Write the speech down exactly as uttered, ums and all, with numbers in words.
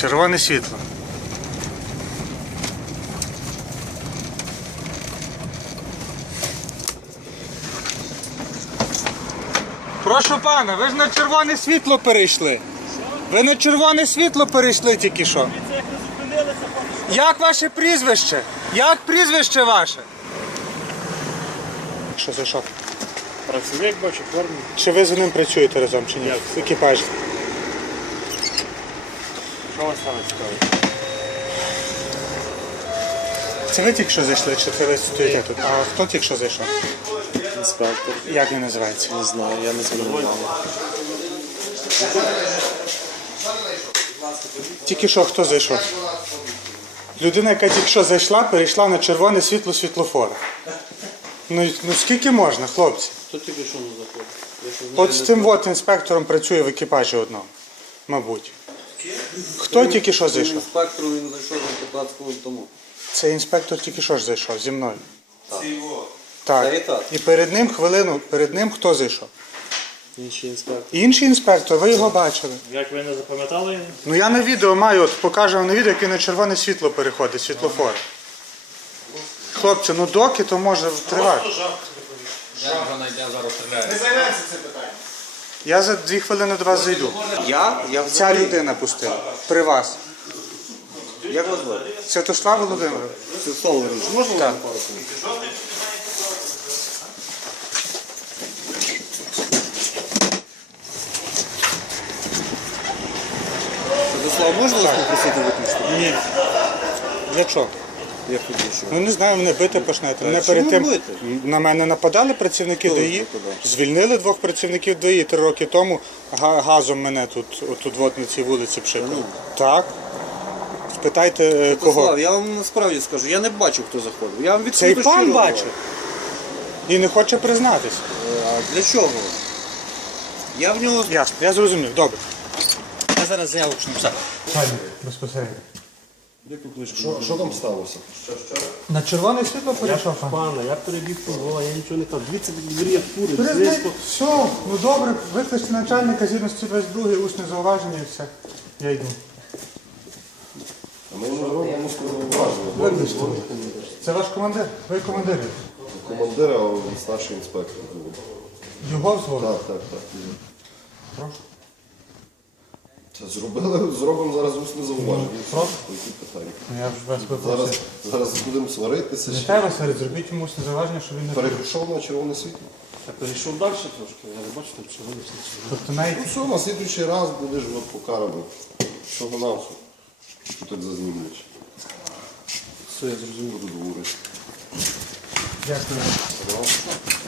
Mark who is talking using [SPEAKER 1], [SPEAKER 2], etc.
[SPEAKER 1] Червоне світло. Прошу пана, ви ж на червоне світло перейшли. Ви на червоне світло перейшли тільки що. Як ваше прізвище? Як прізвище ваше? Що за що?
[SPEAKER 2] Працівник, бачу, в формі.
[SPEAKER 1] Чи ви з ним працюєте разом, чи ні?
[SPEAKER 2] Як?
[SPEAKER 1] В екіпажі.
[SPEAKER 2] Що вас саме цікавить?
[SPEAKER 1] Це ви тільки що зайшли, чи це ви стоїте тут? А хто тільки що зайшов?
[SPEAKER 2] Інспектор.
[SPEAKER 1] Як він називається?
[SPEAKER 2] Не знаю, я не знаю.
[SPEAKER 1] Тільки що хто зайшов? Людина, яка тільки що зайшла, перейшла на червоне світло світлофора. Ну, ну скільки можна, хлопці?
[SPEAKER 2] Хто тільки що не заходить? Я що знаю,
[SPEAKER 1] От
[SPEAKER 2] не
[SPEAKER 1] з тим
[SPEAKER 2] знаю.
[SPEAKER 1] от інспектором працює в екіпажі одному, мабуть. Хто тільки що зайшов?
[SPEAKER 3] Інспектор він зайшов за п'ятнадцять хвилин тому.
[SPEAKER 1] Цей інспектор тільки що ж зайшов зі мною.
[SPEAKER 3] Так.
[SPEAKER 1] Так.
[SPEAKER 3] Це і так.
[SPEAKER 1] І перед ним хвилину, перед ним хто зайшов?
[SPEAKER 2] Інший інспектор.
[SPEAKER 1] Інший інспектор, ви його бачили.
[SPEAKER 2] Як ви не запам'ятали його?
[SPEAKER 1] Ну я на відео маю, от покажу вам на відео, як він на червоне світло переходить, світлофор. Хлопці, ну доки то може тривати.
[SPEAKER 3] Я вже найде зараз стріляю.
[SPEAKER 1] Я за дві хвилини до вас зайду.
[SPEAKER 3] Я? Я
[SPEAKER 1] Ця
[SPEAKER 3] взагалі.
[SPEAKER 1] людина пустила. При вас.
[SPEAKER 3] Як вас звати?
[SPEAKER 1] Святослав Володимирович.
[SPEAKER 3] Святослав Володимирович, можна
[SPEAKER 1] Так.
[SPEAKER 3] вам пару слів? Святослав, можна вас попросити виключити?
[SPEAKER 1] Ні. Для чого?
[SPEAKER 3] Як тут що?
[SPEAKER 1] Ну не знаю, мене бити почнете. Мене
[SPEAKER 3] чому
[SPEAKER 1] перед тим
[SPEAKER 3] бити?
[SPEAKER 1] на мене нападали працівники
[SPEAKER 3] Хто
[SPEAKER 1] ДАІ.
[SPEAKER 3] нападав?
[SPEAKER 1] Звільнили двох працівників ДАІ три роки тому. га- Газом мене тут, отут от на цій вулиці пшикали. Так. Спитайте е, кого.
[SPEAKER 3] Святослав, я вам насправді скажу, я не бачив, хто заходив. Я вам
[SPEAKER 1] Цей
[SPEAKER 3] відкрито
[SPEAKER 1] пан
[SPEAKER 3] щиро
[SPEAKER 1] бачив.
[SPEAKER 3] говорю.
[SPEAKER 1] І не хоче признатися.
[SPEAKER 3] А для чого? Я в нього...
[SPEAKER 1] Ясно, я зрозумів, добре. Я зараз заяву почну писати. Безпосередньо.
[SPEAKER 4] Що, що там сталося?
[SPEAKER 1] На червоне світло перейшов, пан?
[SPEAKER 2] Пане, я перебіг футбола, я нічого не там. Дивіться, двері як кури,
[SPEAKER 1] Перезна-
[SPEAKER 2] близько.
[SPEAKER 1] Все, ну добре, викличте начальника згідно сто двадцять два, усне зауваження і все. Я йду.
[SPEAKER 4] Ми не робимо зауваження.
[SPEAKER 1] Викличте. Це ваш командир? Ви командир?
[SPEAKER 4] Командира, а він старший інспектор.
[SPEAKER 1] Його взводу?
[SPEAKER 4] Так, так, так.
[SPEAKER 1] Прошу.
[SPEAKER 4] Це зробили, зробимо зараз усне зауваження.
[SPEAKER 1] Прошу.
[SPEAKER 4] Які питання?
[SPEAKER 1] Ну, я ж вас
[SPEAKER 4] Зараз,
[SPEAKER 1] попросив.
[SPEAKER 4] зараз будемо сваритися.
[SPEAKER 1] Не
[SPEAKER 4] ще.
[SPEAKER 1] треба серед, зробіть йому усне зауваження, щоб він не перейшов.
[SPEAKER 4] Перейшов на червоне світло.
[SPEAKER 2] Я перейшов далі трошки, я не бачу, там чого не все.
[SPEAKER 1] Тобто навіть
[SPEAKER 4] Ну все, на слідуючий раз будеш вже покараний. Що на нас? Що так зазнімеш?
[SPEAKER 2] Все, я зрозумів.
[SPEAKER 4] Буду говорити.
[SPEAKER 1] дякую.